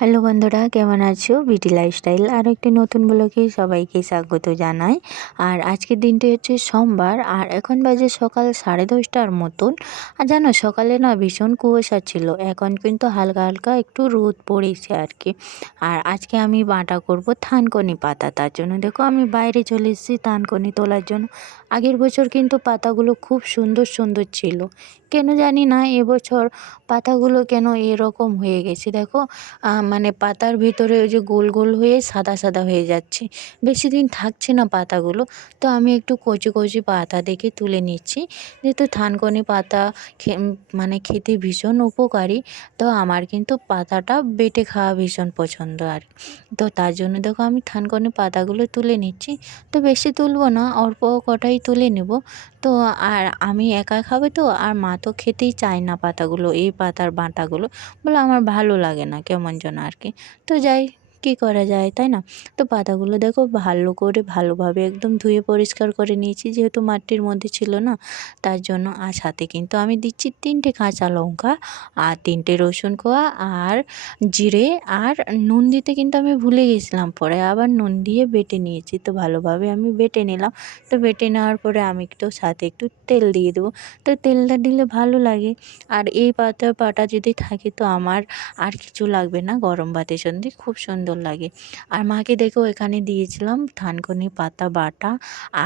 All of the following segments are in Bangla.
হ্যালো বন্ধুরা, কেমন আছো? বিটি লাইফস্টাইল আরও একটি নতুন ব্লগে সবাইকে স্বাগত জানাই। আর আজকের দিনটি হচ্ছে সোমবার, আর এখন বাজে সকাল 10:30টার মতন। আর জানো, সকালে না ভীষণ কুয়াশা ছিল, এখন কিন্তু হালকা হালকা একটু রোদ পড়েছে আর কি। আর আজকে আমি বাটা করব থানকুনি পাতা, তার জন্য দেখো আমি বাইরে চলে এসেছি থানকুনি তোলার জন্য। আগের বছর কিন্তু পাতাগুলো খুব সুন্দর সুন্দর ছিল, কেন জানি না এবছর পাতাগুলো কেন এরকম হয়ে গেছে। দেখো মানে পাতার ভিতরে ওই যে গোল গোল হয়ে সাদা সাদা হয়ে যাচ্ছে, বেশি দিন থাকছে না পাতাগুলো। তো আমি একটু কচি কচি পাতা দেখে তুলে নিচ্ছি, যেহেতু থানকুনি পাতা মানে খেতে ভীষণ উপকারী। তো আমার কিন্তু পাতাটা বেটে খাওয়া ভীষণ পছন্দ আর তো তার জন্য দেখো আমি থানকুনি পাতাগুলো তুলে নিচ্ছি। তো বেশি তুলবো না, অল্প কটাই তুলে নেব। তো আর আমি একা খাবে তো, আর মা তো খেতেই চায় না পাতাগুলো, এই পাতার বাঁটাগুলো বলে আমার ভালো লাগে না, কেমন যেন আর কি। তো যাই, কী করা যায়, তাই না? তো পাতাগুলো দেখো ভালো করে ভালোভাবে একদম ধুয়ে পরিষ্কার করে নিয়েছি, যেহেতু মাটির মধ্যে ছিল না তার জন্য। আর সাথে কিন্তু আমি দিচ্ছি 3টে কাঁচা লঙ্কা আর 3টে রসুন কোয়া আর জিরে আর নুন দিতে কিন্তু আমি ভুলে গেছিলাম, পরে আবার নুন দিয়ে বেটে নিয়েছি। তো ভালোভাবে আমি বেটে নিলাম। তো বেটে নেওয়ার পরে আমি একটু সাথে একটু তেল দিয়ে দেবো। তো তেলটা দিলে ভালো লাগে। আর এই পাতা বাটা যদি থাকে তো আমার আর কিছু লাগবে না, গরম ভাতের সঙ্গে খুব সুন্দর লাগে। আর মাকে দেখো এখানে দিয়েছিলাম থানকুনি পাতা বাটা,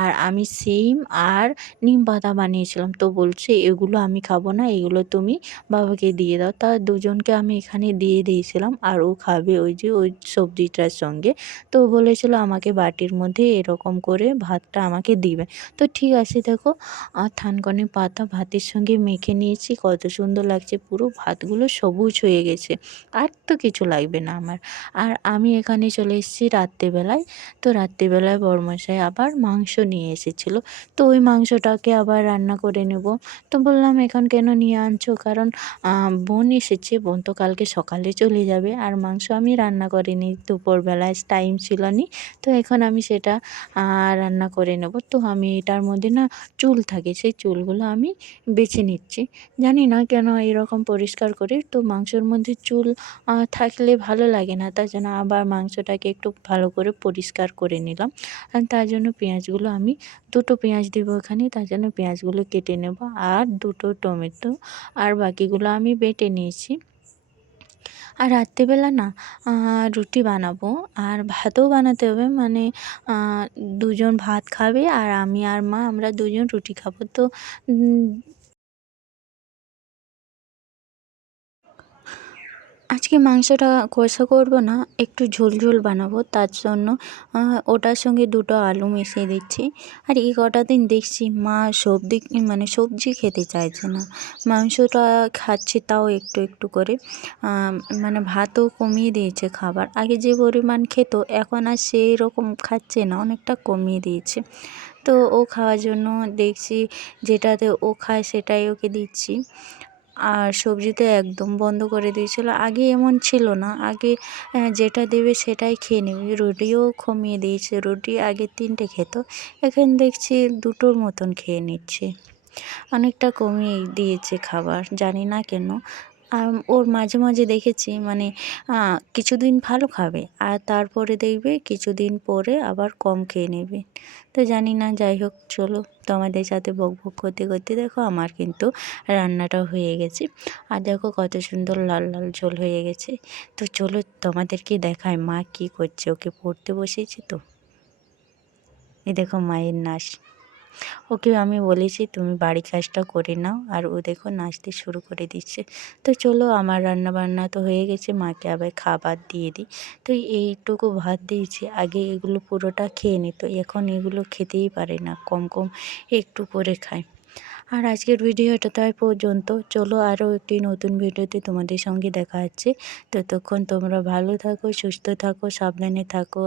আর আমি সিম আর নিম পাতা বানিয়েছিলাম। তো বলছে এগুলো আমি খাবো না, এগুলো তুমি বাবাকে দিয়ে দাও। তা দুজনকে আমি এখানে দিয়ে দিয়েছিলাম, আর ও খাবে ওই যে ওই সবজিটার সঙ্গে। তো বলেছিল আমাকে বাটির মধ্যে এরকম করে ভাতটা আমাকে দিবে। তো ঠিক আছে, দেখো থানকুনি পাতা ভাতের সঙ্গে মেখে নিয়েছি, কত সুন্দর লাগছে, পুরো ভাতগুলো সবুজ হয়ে গেছে। আর তো কিছু লাগবে না আমার। আর আমি এখানে চলে এসেছি রাত্রেবেলায়। তো রাত্রেবেলায় বড়মশাই আবার মাংস নিয়ে এসেছিলো। তো ওই মাংসটাকে আবার রান্না করে নেব। তো বললাম এখন কেন নিয়ে আনছো, কারণ বোন এসেছে, বোন তো কালকে সকালে চলে যাবে। আর মাংস আমি রান্না করিনি, দুপুরবেলায় টাইম ছিল না। তো এখন আমি সেটা রান্না করে নেব। তো আমি এটার মধ্যে না চুল থাকে, সেই চুলগুলো আমি বেছে নিচ্ছি। জানি না কেন এরকম পরিষ্কার করি, তো মাংসের মধ্যে চুল থাকলে ভালো লাগে না, তার জন্য আবার মাংসটাকে একটু ভালো করে পরিষ্কার করে নিলাম। আর তার জন্য পেঁয়াজগুলো আমি 2টো পেঁয়াজ দেবো এখানে, তার জন্য পেঁয়াজগুলো কেটে নেব। আর 2টো টমেটো, আর বাকিগুলো আমি বেটে নিয়েছি। আর রাত্রেবেলা না রুটি বানাবো, আর ভাতও বানাতে হবে, মানে 2জন ভাত খাবে আর আমি আর মা আমরা 2জন রুটি খাবো। তো আজকে মাংসটা কষা করব না, একটু ঝোল ঝোল বানাবো, তার জন্য ওটার সঙ্গে 2টো আলু মিশিয়ে দিচ্ছি। আর এই কটা দিন দেখছি মা মানে সবজি খেতে চাইছে না, মাংসটা খাচ্ছে তাও একটু একটু করে। মানে ভাতও কমিয়ে দিয়েছে খাবার, আগে যে পরিমাণ খেত এখন আর সেই রকম খাচ্ছে না, অনেকটা কমিয়ে দিয়েছে। তো ও খাওয়ার জন্য দেখছি যেটাতে ও খায় সেটাই ওকে দিচ্ছি। আর সবজিতে একদম বন্ধ করে দিয়েছিল, আগে এমন ছিল না, আগে যেটা দেবে সেটাই খেয়ে নেবে। রুটিও কমিয়ে দিয়েছে, রুটি আগে 3টে খেত, এখন দেখছি 2টোর মতন খেয়ে নিচ্ছে, অনেকটা কমিয়ে দিয়েছে খাবার, জানি না কেন। ওর মাঝে মাঝে দেখেছি মানে কিছুদিন ভালো খাবে আর তারপরে দেখবে কিছুদিন পরে আবার কম খেয়ে নেবে। তো জানি না, যাই হোক চলো, তোমাদের সাথে বক বক করতে করতে দেখো আমার কিন্তু রান্নাটা হয়ে গেছে। আর দেখো কত সুন্দর লাল লাল ঝোল হয়ে গেছে। তো চলো তোমাদেরকে দেখায় মা কি করছে, ওকে পড়তে বসেছে। তো এই দেখো মায়ের নাচ, ওকে আমি বলেছি তুমি বাড়ির কাজটা করে নাও, আর ও দেখো নাচতে শুরু করে দিচ্ছে। তো চলো আমার রান্না বান্না তো হয়ে গেছে, মাকে আবার খাবার দিয়ে দিই। তো এইটুকু ভাত দিয়েছি, আগে এগুলো পুরোটা খেয়ে নিত, এখন এগুলো খেতেই পারে না, কম কম একটু করে খায়। আর আজকের ভিডিওটা তাই পর্যন্ত, চলো আরও একটি নতুন ভিডিওতে তোমাদের সঙ্গে দেখা হচ্ছে। ততক্ষণ তোমরা ভালো থাকো, সুস্থ থাকো, সাবধানে থাকো।